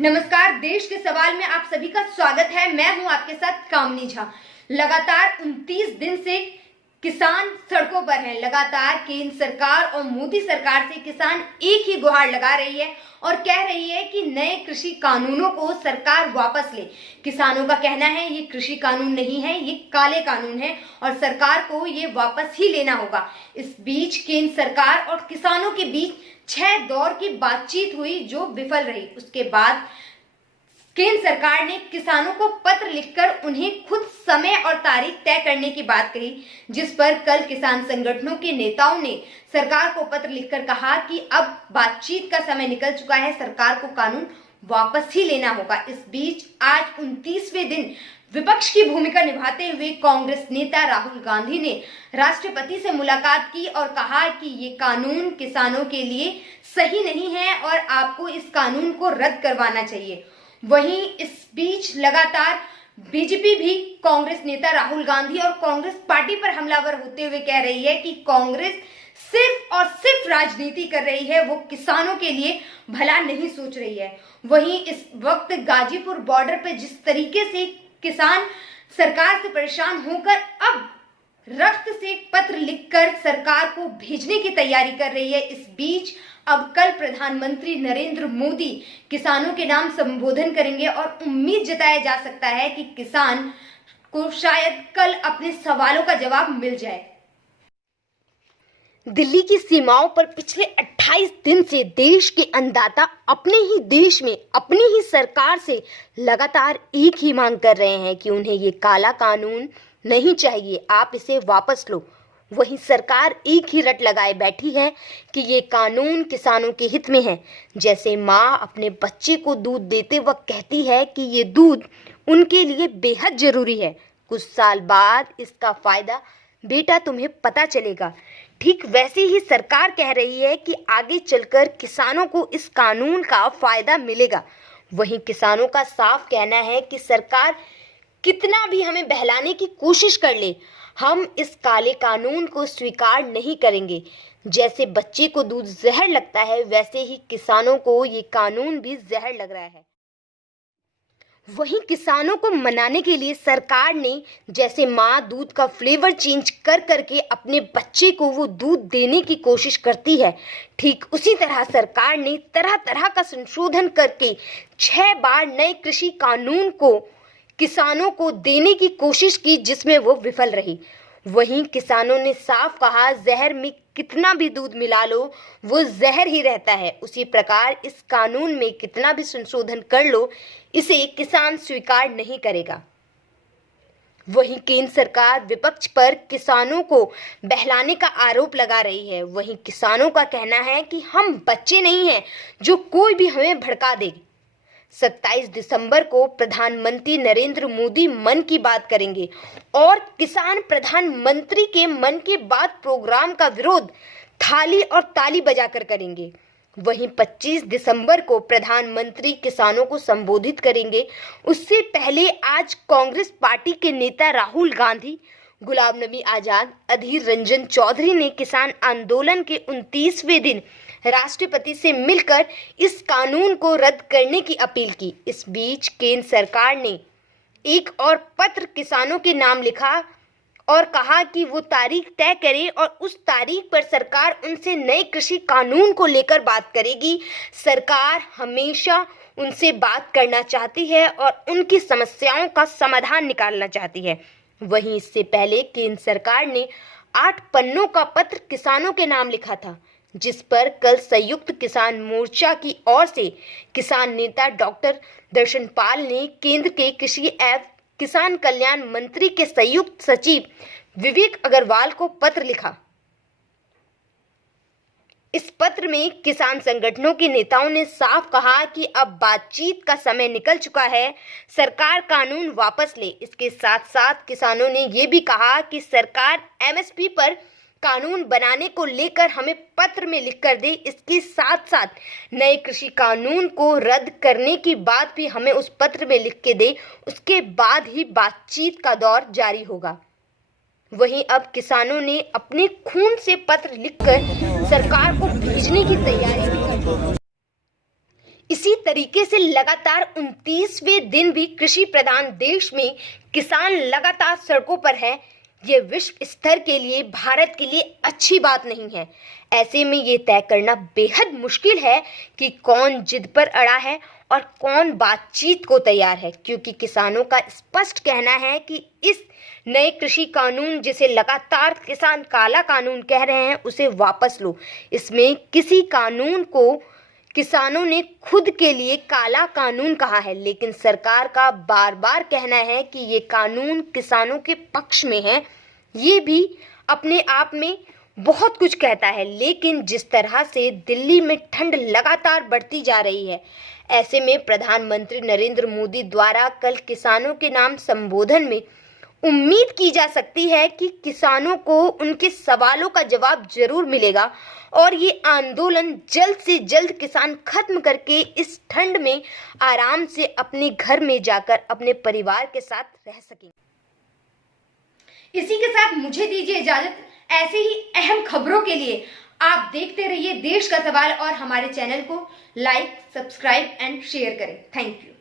नमस्कार। देश के सवाल में आप सभी का स्वागत है। मैं हूं आपके साथ कामनी झा। लगातार 29 दिन से किसान सड़कों पर हैं। लगातार केंद्र सरकार और मोदी सरकार से किसान एक ही गुहार लगा रही है और कह रही है कि नए कृषि कानूनों को सरकार वापस ले। किसानों का कहना है ये कृषि कानून नहीं है, ये काले कानून है और सरकार को ये वापस ही लेना होगा। इस बीच केंद्र सरकार और किसानों के बीच 6 दौर की बातचीत हुई जो विफल रही। उसके बाद केंद्र सरकार ने किसानों को पत्र लिखकर उन्हें खुद समय और तारीख तय करने की बात कही, जिस पर कल किसान संगठनों के नेताओं ने सरकार को पत्र लिखकर कहा कि अब बातचीत का समय निकल चुका है, सरकार को कानून वापस ही लेना होगा। इस बीच आज 29वें दिन विपक्ष की भूमिका निभाते हुए कांग्रेस नेता राहुल गांधी ने राष्ट्रपति से मुलाकात की और कहा कि ये कानून किसानों के लिए सही नहीं है और आपको इस कानून को रद्द करवाना चाहिए। वहीं इस बीच लगातार बीजेपी भी कांग्रेस नेता राहुल गांधी और कांग्रेस पार्टी पर हमलावर होते हुए कह रही है कि कांग्रेस सिर्फ और सिर्फ राजनीति कर रही है, वो किसानों के लिए भला नहीं सोच रही है। वहीं इस वक्त गाजीपुर बॉर्डर पे जिस तरीके से किसान सरकार से परेशान होकर अब रक्त से पत्र लिखकर सरकार को भेजने की तैयारी कर रही है, इस बीच अब कल प्रधानमंत्री नरेंद्र मोदी किसानों के नाम संबोधन करेंगे और उम्मीद जताया जा सकता है कि किसान को शायद कल अपने सवालों का जवाब मिल जाए। दिल्ली की सीमाओं पर पिछले 28 दिन से देश के अन्नदाता अपने ही देश में अपनी ही सरकार से लगातार एक ही मांग कर रहे हैं कि उन्हें ये काला कानून नहीं चाहिए, आप इसे वापस लो। वहीं सरकार एक ही रट लगाए बैठी है कि ये कानून किसानों के हित में है। जैसे माँ अपने बच्चे को दूध देते वक्त कहती है कि ये दूध उनके लिए बेहद जरूरी है, कुछ साल बाद इसका फायदा बेटा तुम्हें पता चलेगा। ठीक वैसे ही सरकार कह रही है कि आगे चलकर किसानों को इस कानून का फायदा मिलेगा। वहीं किसानों का साफ कहना है कि सरकार कितना भी हमें बहलाने की कोशिश कर ले, हम इस काले कानून को स्वीकार नहीं करेंगे। जैसे बच्चे को दूध जहर लगता है, वैसे ही किसानों को ये कानून भी जहर लग रहा है। वहीं किसानों को मनाने के लिए सरकार ने जैसे माँ दूध का फ्लेवर चेंज कर करके अपने बच्चे को वो दूध देने की कोशिश करती है, ठीक उसी तरह सरकार ने तरह तरह का संशोधन करके 6 बार नए कृषि कानून को किसानों को देने की कोशिश की, जिसमें वो विफल रही। वहीं किसानों ने साफ कहा, जहर में कितना भी दूध मिला लो वो जहर ही रहता है। उसी प्रकार इस कानून में कितना भी संशोधन कर लो, इसे किसान स्वीकार नहीं करेगा। वहीं केंद्र सरकार विपक्ष पर किसानों को बहलाने का आरोप लगा रही है। वहीं किसानों का कहना है कि हम बच्चे नहीं हैं जो कोई भी हमें भड़का दे। 27 दिसंबर को प्रधानमंत्री नरेंद्र मोदी मन की बात करेंगे और किसान प्रधानमंत्री के मन की बात प्रोग्राम का विरोध थाली और ताली बजाकर करेंगे। वहीं 25 दिसंबर को प्रधानमंत्री किसानों को संबोधित करेंगे। उससे पहले आज कांग्रेस पार्टी के नेता राहुल गांधी, गुलाम नबी आजाद, अधीर रंजन चौधरी ने किसान आंदोलन के 29वें दिन राष्ट्रपति से मिलकर इस कानून को रद्द करने की अपील की। इस बीच केंद्र सरकार ने एक और पत्र किसानों के नाम लिखा और कहा कि वो तारीख तय करे और उस तारीख पर सरकार उनसे नए कृषि कानून को लेकर बात करेगी। सरकार हमेशा उनसे बात करना चाहती है और उनकी समस्याओं का समाधान निकालना चाहती है। वहीं इससे पहले केंद्र सरकार ने 8 पन्नों का पत्र किसानों के नाम लिखा था, जिस पर कल संयुक्त किसान मोर्चा की ओर से किसान नेता डॉक्टर दर्शन पाल ने केंद्र के कृषि एवं किसान कल्याण मंत्री के संयुक्त सचिव विवेक अग्रवाल को पत्र लिखा। इस पत्र में किसान संगठनों के नेताओं ने साफ कहा कि अब बातचीत का समय निकल चुका है, सरकार कानून वापस ले। इसके साथ साथ किसानों ने ये भी कहा कि सरकार एमएसपी पर कानून बनाने को लेकर हमें पत्र में लिख कर दे, इसके साथ साथ नए कृषि कानून को रद्द करने की बात भी हमें उस पत्र में लिख के दे, उसके बाद ही बातचीत का दौर जारी होगा। वहीं अब किसानों ने अपने खून से पत्र लिखकर सरकार को भेजने की तैयारी भी कर दी। इसी तरीके से लगातार 29वें दिन भी कृषि प्रधान देश में किसान लगातार सड़कों पर है। ये विश्व स्तर के लिए, भारत के लिए अच्छी बात नहीं है। ऐसे में ये तय करना बेहद मुश्किल है कि कौन जिद पर अड़ा है और कौन बातचीत को तैयार है, क्योंकि किसानों का स्पष्ट कहना है कि इस नए कृषि कानून, जिसे लगातार किसान काला कानून कह रहे हैं, उसे वापस लो। इसमें किसी कानून को किसानों ने खुद के लिए काला कानून कहा है, लेकिन सरकार का बार बार कहना है कि ये कानून किसानों के पक्ष में है। ये भी अपने आप में बहुत कुछ कहता है, लेकिन जिस तरह से दिल्ली में ठंड लगातार बढ़ती जा रही है, ऐसे में प्रधानमंत्री नरेंद्र मोदी द्वारा कल किसानों के नाम संबोधन में उम्मीद की जा सकती है कि किसानों को उनके सवालों का जवाब जरूर मिलेगा और ये आंदोलन जल्द से जल्द किसान खत्म करके इस ठंड में आराम से अपने घर में जाकर अपने परिवार के साथ रह सकेंगे। इसी के साथ मुझे दीजिए इजाजत। ऐसे ही अहम खबरों के लिए आप देखते रहिए देश का सवाल और हमारे चैनल को लाइक, सब्सक्राइब एंड शेयर करें। Thank you.